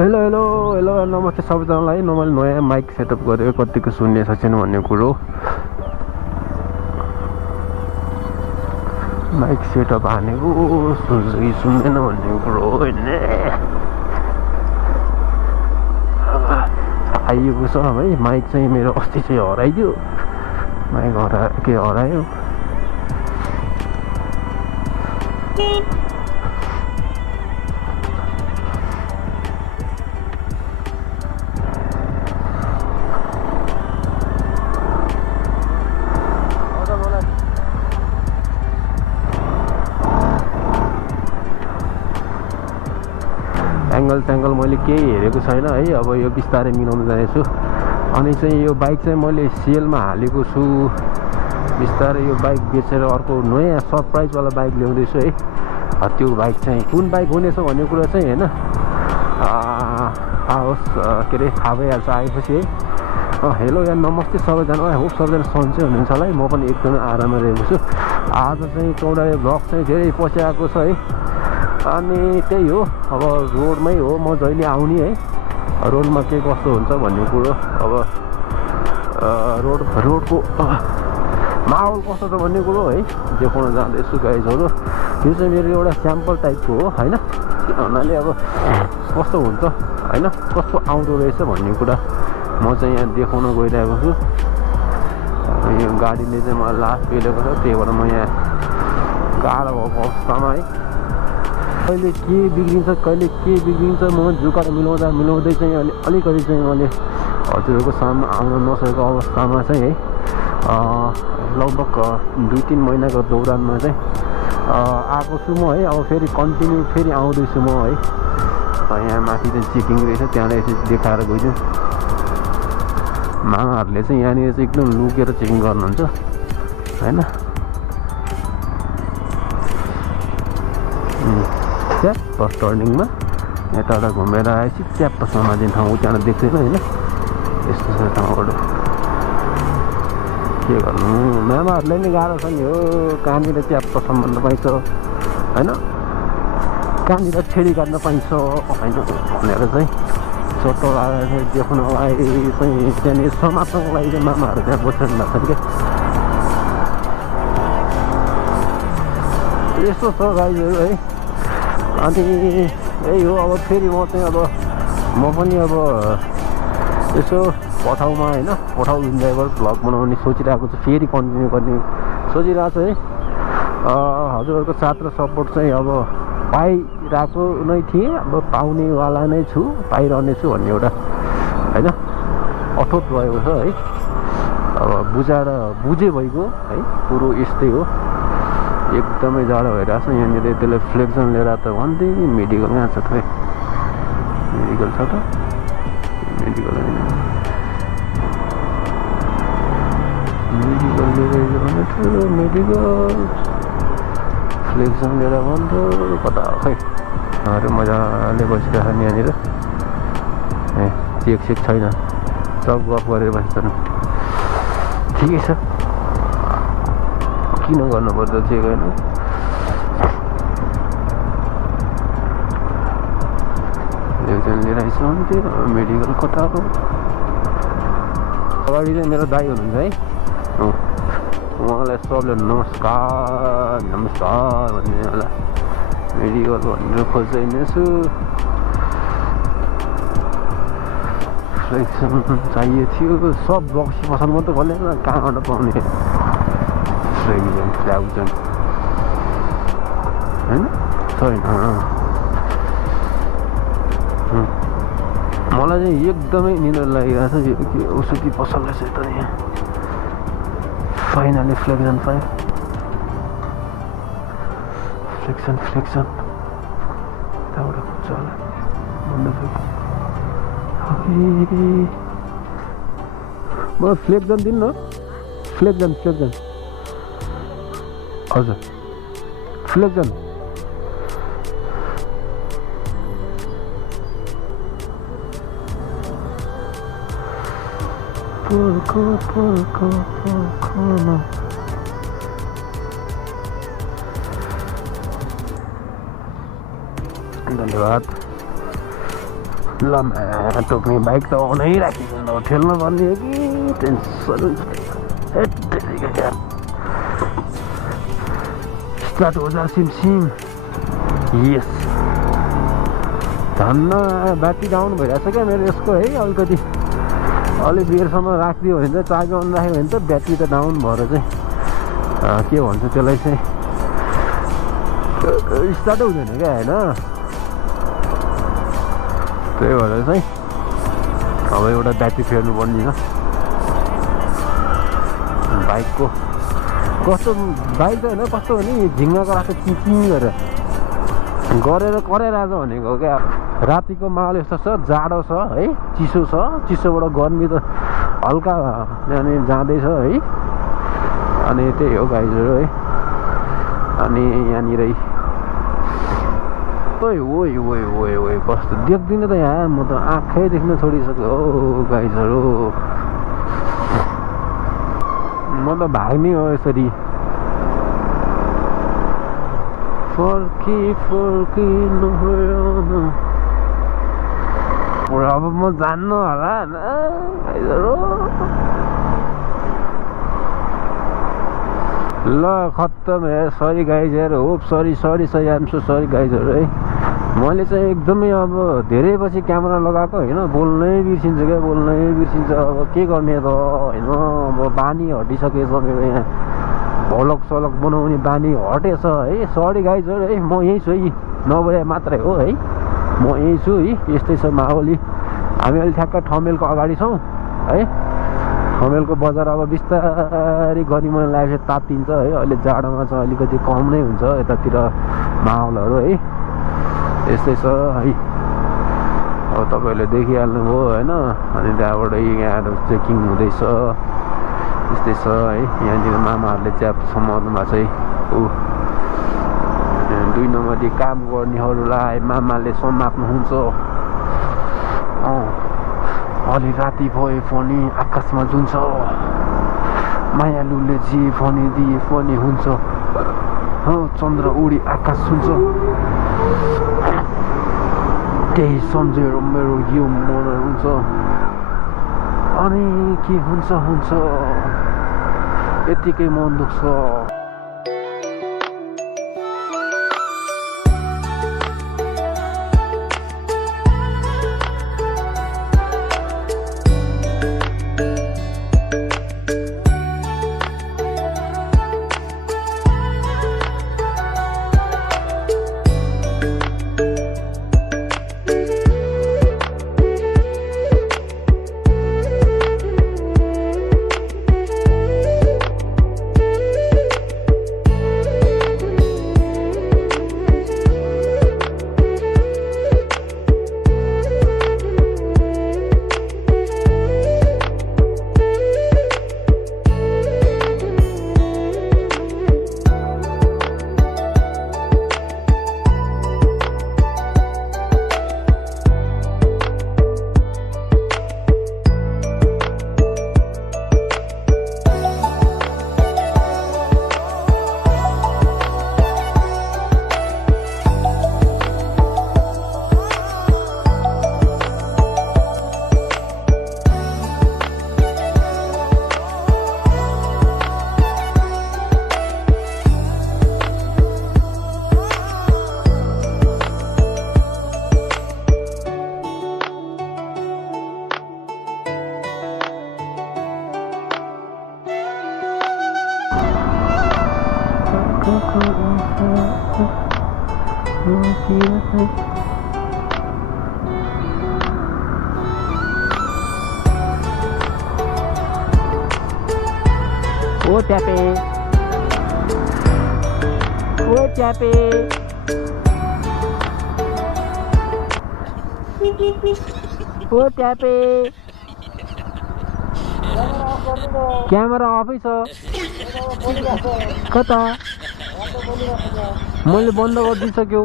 Hello hello hello नमस्ते सबैजनालाई। मैले नयाँ माइक सेटअप गरेको कतिको सुन्ने छैन भन्ने कुरो। माइक सेटअप हानेको सुन्छ कि सुन्दैन भन्ने कुरो होइन। आइएको छ है माइक चाहिँ मेरो अस्ति चाहिँ हराइदियो। माइक हरायो एङ्गल मैले केही हेरेको छैन है। अब यो बिस्तारै मिलाउन जानेछु। अनि चाहिँ यो बाइक चाहिँ मैले सेलमा हालेको छु। बिस्तारै यो बाइक बेचेर अर्को नयाँ सरप्राइजवाला बाइक ल्याउँदैछु है। त्यो बाइक चाहिँ कुन बाइक हुनेछ भन्ने कुरा चाहिँ होइन आओस् के अरे थाहा भइहाल्छ आएपछि है। हेलो या नमस्ते सबैजना। होप सबैजना सन्चै हुनुहुन्छ होला है। म पनि एकदमै आराममा रहेको छु। आज चाहिँ चौडाले भ्लग चाहिँ धेरै पछि आएको छ है। अनि त्यही हो, अब रोडमै हो म जहिले आउने है। रोडमा के कस्तो हुन्छ भन्ने कुरो, अब रोडको माहौल कस्तो छ भन्ने कुरो है देखाउन जाँदैछु गाइजहरू। यो चाहिँ मेरो एउटा स्याम्पल टाइपको हो होइन। किनभने अब कस्तो हुन्छ होइन, कस्तो आउँदो रहेछ भन्ने कुरा म चाहिँ यहाँ देखाउन गइरहेको छु। यो गाडीले चाहिँ मलाई लास्ट पेलेको छ, त्यही भएर म यहाँ गाह्रो भएको अवस्थामा है। कहिले के बिग्रिन्छ कहिले के बिग्रिन्छ म जुकाएर मिलाउँदै चाहिँ अलिकति चाहिँ मैले हजुरहरूको सामना आउन नसकेको अवस्थामा चाहिँ है लगभग 2-3 महिनाको दौरानमा चाहिँ आएको छु म है। अब फेरि कन्टिन्यू फेरि आउँदैछु म है। यहाँ माथि चाहिँ चेकिङ रहेछ, त्यहाँबाट यसरी देखाएर गइदिउँ। मामाहरूले चाहिँ यहाँनिर चाहिँ एकदम लुकेर चेकिङ गर्नुहुन्छ होइन। च्याप्प टर्निङमा यताबाट घुमेर आएपछि च्याप्प समाजिने ठाउँ त्यहाँबाट देख्दैन होइन। यस्तो छ ठाउँबाट के गर्नु, मामाहरूलाई नि गाह्रो छ नि हो। कहाँनिर च्याप्प सम्बन्ध पाइन्छ होइन, कहाँनिर छेडी काट्न पाइन्छ होइन भनेर चाहिँ चोटो लगाएर चाहिँ देखाउनलाई चाहिँ त्यहाँनिर समात्नको लागि चाहिँ मामाहरू त्यहाँ बसिरहनु भएको छ क्या। यस्तो छ गाईहरू है। अनि यही हो, अब फेरि म चाहिँ म पनि अब यसो पठाउमा होइन पठाउ इन्जोयबल भ्लग बनाउने सोचिरहेको छु। फेरि कन्टिन्यू गर्ने सोचिरहेको छु है। हजुरहरूको साथ र सपोर्ट चाहिँ अब पाइरहेको नै थिएँ, अब पाउनेवाला नै छु, पाइरहने छु भन्ने एउटा होइन अठोट रहेको छ है। अब बुझे भइगयो है कुरो यस्तै हो। एकदमै जाडो भइरहेको छ यहाँनिर। त्यसले फ्लेक्सन लिएर त भन्दै मेडिकल कहाँ छ खोइ, मेडिकल छ त मेडिकल होइन, मेडिकल लिएर भने ठुलो मेडिकल फ्लेक्सन लिएर भन्थ्यो कता खै। अरू मजाले बसिरहेको नि यहाँनिर ए चेक छैन, सब गफ गरेर बस्छन्। ठिकै छ, किन गर्नुपर्छ चेक होइन। फ्लेक्सन लिएर आइसक्यो भने त्यो मेडिकल कता हो। अगाडि चाहिँ मेरो दाइ हुनुहुन्छ है, उहाँलाई सबले नमस्कार भन्ने होला। मेडिकल भनेर खोज्दैछु, फ्लेक्सन चाहिएको थियो। सब बक्सी पसल मात्रै खोलेर कहाँबाट पाउने फ्लेक्सन होइन छैन। मलाई चाहिँ एकदमै निन्द्रा लागिरहेको छ। यो के औषधि पसल रहेछ त यहाँ। फाइनली फ्लेक्सन पायो। फ्लेक्सन त्यहाँबाट खोज्छ होला म फ्लेक्सन दिनु न। फ्लेक्सन हजुर फ्लेक्सन धन्यवाद। ल टोक्ने बाइक त आउनै राखेको अब ठेल्नु पर्ने हो कि टेन्सन स्टार्ट हो जा सिम यस धन्न ब्याट्री डाउन भइरहेछ क्या मेरो यसको है अलिकति अलिक बेरसम्म राखिदियो भने चाहिँ चाबी अन राख्यो भने त ब्याट्री त डाउन भएर चाहिँ के भन्छ त्यसलाई चाहिँ स्टार्टै हुँदैन क्या होइन त्यही भएर चाहिँ अब एउटा ब्याट्री फेर्नु पर्ने छ बाइकको कस्तो बाइक त होइन कस्तो भने झिङ्गाको राख्छ चिचिङ गरेर कराइरहेछ भनेको क्या रातिको माहौल यस्तो छ जाडो छ है चिसो छ चिसोबाट गर्मी त हल्का यहाँनिर जाँदैछ है अनि त्यही हो गाइजहरू है अनि यहाँनिर ओइ कस्तो देख्दिनँ त यहाँ म त आँखै देख्न छोडिसक्यो हो गाइजहरू म त भाग्ने हो यसरी अब म जान्नु होला गाइजहरू ल खत्तम है सरी गाइजहरू hope sorry I'm so sorry गाइजहरू है मैले चाहिँ एकदमै अब धेरै पछि क्यामेरा लगाएको होइन बोल्नै बिर्सिन्छ क्या अब के गर्ने त होइन अब बानी हटिसकेछ मेरो यहाँ भलक सलक बनाउने बानी हटेछ है सरी गाइजहरू है म यहीँ छु है नभए मात्रै हो है म यहीँ छु है यस्तै छ माहौली हामी अहिले ठ्याक्क ठमेलको अगाडि छौँ है ठमेलको बजार अब बिस्तारै गरी मलाई लागेको तातिन्छ है अहिले जाडोमा चाहिँ अलिकति कम नै हुन्छ यतातिर माहौलहरू है यस्तै छ है अब तपाईँहरूले देखिहाल्नुभयो होइन अनि त्यहाँबाट यहाँ चेकिङ हुँदैछ यस्तै छ है यहाँनिर मामाहरूले च्याप समाउनुमा चाहिँ दुई नम्बरी काम गर्नेहरूलाई मामाले समात्नुहुन्छ अलि राति भए पनि आकाशमा जुन्छ मायालुले जे भनिदिए पनि हुन्छ हो चन्द्र उडी आकाश छुन्छ त्यही सम्झेर मेरो यो मन हुन्छ अनि के हुन्छ यतिकै मन दुख्छ ओ ट्यापे क्यामेरा अफै छ कता मैले बन्द गरिदिइसक्यो